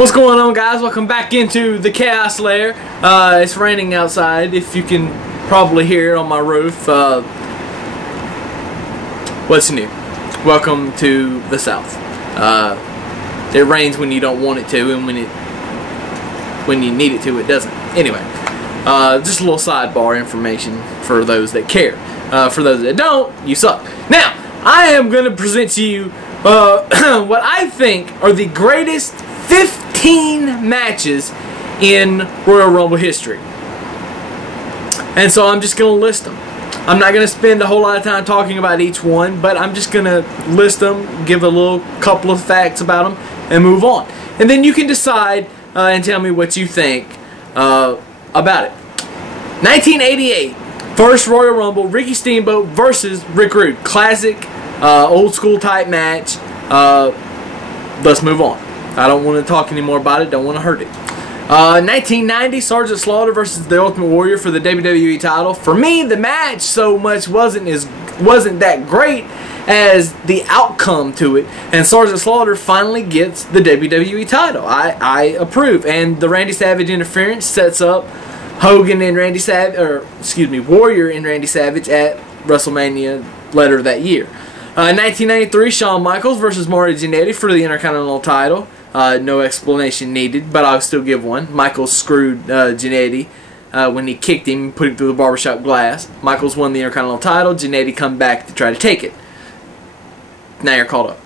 What's going on, guys? Welcome back into the Chaos Lair. It's raining outside, if you can probably hear it on my roof. What's new? Welcome to the South. It rains when you don't want it to, and when you need it to, it doesn't. Anyway, just a little sidebar information for those that care. For those that don't, you suck. Now, I am going to present to you what I think are the greatest 15 matches in Royal Rumble history. And so I'm just going to list them. I'm not going to spend a whole lot of time talking about each one, but I'm just going to list them, give a little couple of facts about them, and move on. And then you can decide and tell me what you think about it. 1988, first Royal Rumble, Ricky Steamboat versus Rick Rude. Classic, old school type match. Let's move on. I don't want to talk anymore about it. Don't want to hurt it. 1990, Sergeant Slaughter versus the Ultimate Warrior for the WWE title. For me, the match so much wasn't that great as the outcome to it, and Sergeant Slaughter finally gets the WWE title. I approve, and the Randy Savage interference sets up Hogan and Randy Savage, or excuse me, Warrior and Randy Savage at WrestleMania later that year. 1993, Shawn Michaels versus Mario Jannetty for the Intercontinental title. No explanation needed, but I'll still give one. Michaels screwed Jannetty when he kicked him and put him through the barbershop glass. Michaels won the Intercontinental title. Jannetty come back to try to take it. Now you're caught up.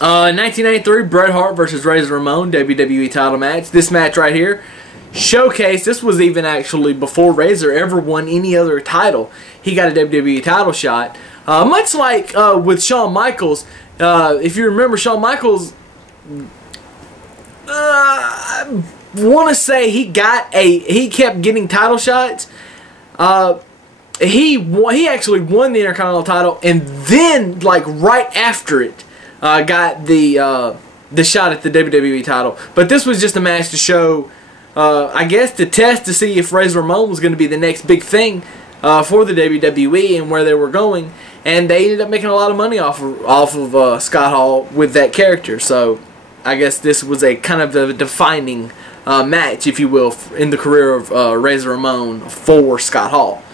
1993, Bret Hart versus Razor Ramon, WWE title match. This match right here showcased, this was even actually before Razor ever won any other title. He got a WWE title shot. Much like with Shawn Michaels, if you remember, Shawn Michaels, I want to say he kept getting title shots. He actually won the Intercontinental title, and then, like right after it, got the shot at the WWE title. But this was just a match to show, I guess, to test to see if Razor Ramon was going to be the next big thing for the WWE and where they were going. And they ended up making a lot of money off of Scott Hall with that character. So I guess this was a kind of a defining match, if you will, in the career of Razor Ramon for Scott Hall.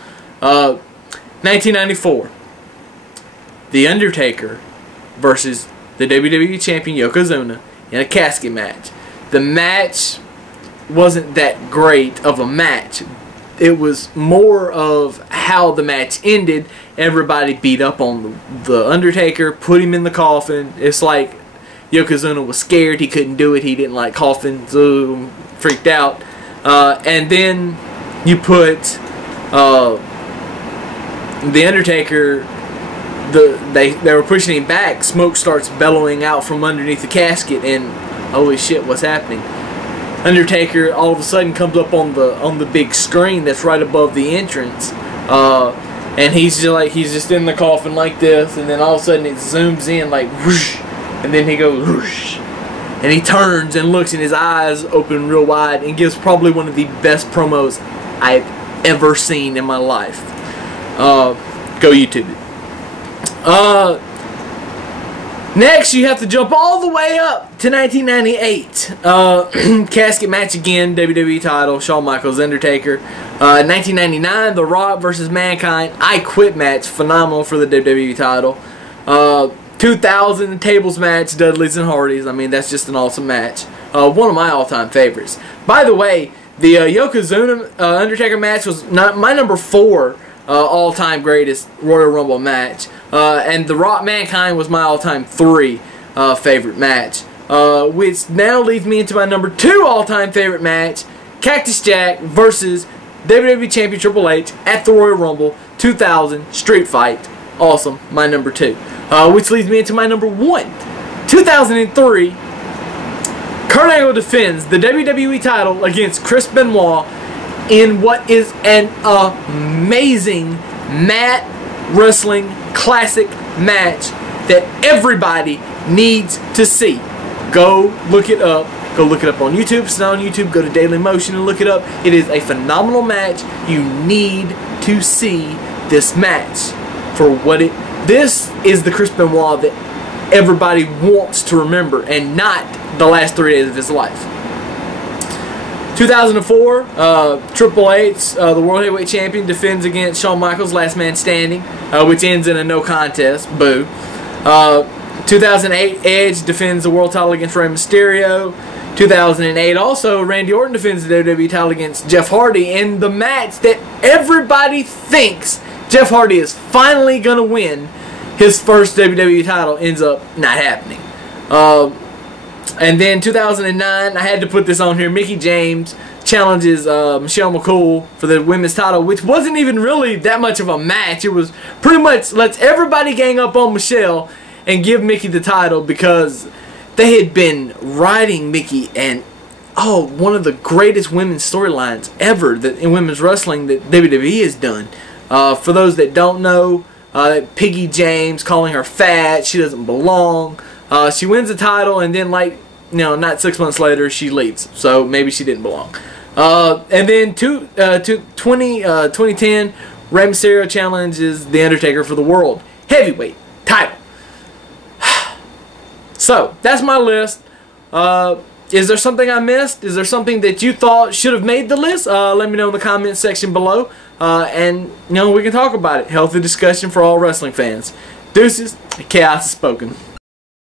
1994, The Undertaker versus the WWE Champion Yokozuna in a casket match. The match wasn't that great of a match. It was more of how the match ended. Everybody beat up on the Undertaker, put him in the coffin. It's like Yokozuna was scared. He couldn't do it. He didn't like coffins. So freaked out. And then you put the Undertaker. They were pushing him back. Smoke starts bellowing out from underneath the casket, and holy shit, what's happening? Undertaker all of a sudden comes up on the big screen that's right above the entrance, and he's just in the coffin like this, and then all of a sudden it zooms in like whoosh, and then he goes whoosh, and he turns and looks, and his eyes open real wide, and gives probably one of the best promos I've ever seen in my life. Go YouTube it. Next, you have to jump all the way up to 1998. Casket match again, WWE title, Shawn Michaels, Undertaker. 1999, The Rock versus Mankind, I Quit match, phenomenal for the WWE title. 2000, Tables match, Dudleys and Hardys. I mean, that's just an awesome match. One of my all-time favorites. By the way, the Yokozuna Undertaker match was my number 4 all-time greatest Royal Rumble match. And The Rock Mankind was my all-time 3 favorite match. Which now leads me into my number 2 all-time favorite match, Cactus Jack versus WWE Champion Triple H at the Royal Rumble 2000 Street Fight. Awesome, my number 2. Which leads me into my number 1. 2003, Kurt Angle defends the WWE title against Chris Benoit in what is an amazing mat wrestling classic match that everybody needs to see. Go look it up. Go look it up on YouTube. It's not on YouTube. Go to Daily Motion and look it up. It is a phenomenal match. You need to see this match for what it. This is the Chris Benoit that everybody wants to remember, and not the last 3 days of his life. 2004, Triple H, the World Heavyweight Champion, defends against Shawn Michaels, Last Man Standing, which ends in a no contest. Boo. 2008, Edge defends the World title against Rey Mysterio. 2008, also, Randy Orton defends the WWE title against Jeff Hardy in the match that everybody thinks Jeff Hardy is finally going to win. His first WWE title ends up not happening. And then 2009, I had to put this on here. Mickie James challenges Michelle McCool for the women's title, which wasn't even really that much of a match. It was pretty much let's everybody gang up on Michelle and give Mickie the title, because they had been riding Mickie, and one of the greatest women's storylines ever in women's wrestling that WWE has done. For those that don't know, Piggy James calling her fat, she doesn't belong. She wins the title, and then not 6 months later, she leaves. So maybe she didn't belong. And then 2010, Rey Mysterio challenges The Undertaker for the World Heavyweight title. So that's my list. Is there something I missed? Is there something that you thought should have made the list? Let me know in the comments section below. And we can talk about it. Healthy discussion for all wrestling fans. Deuces, chaos is spoken.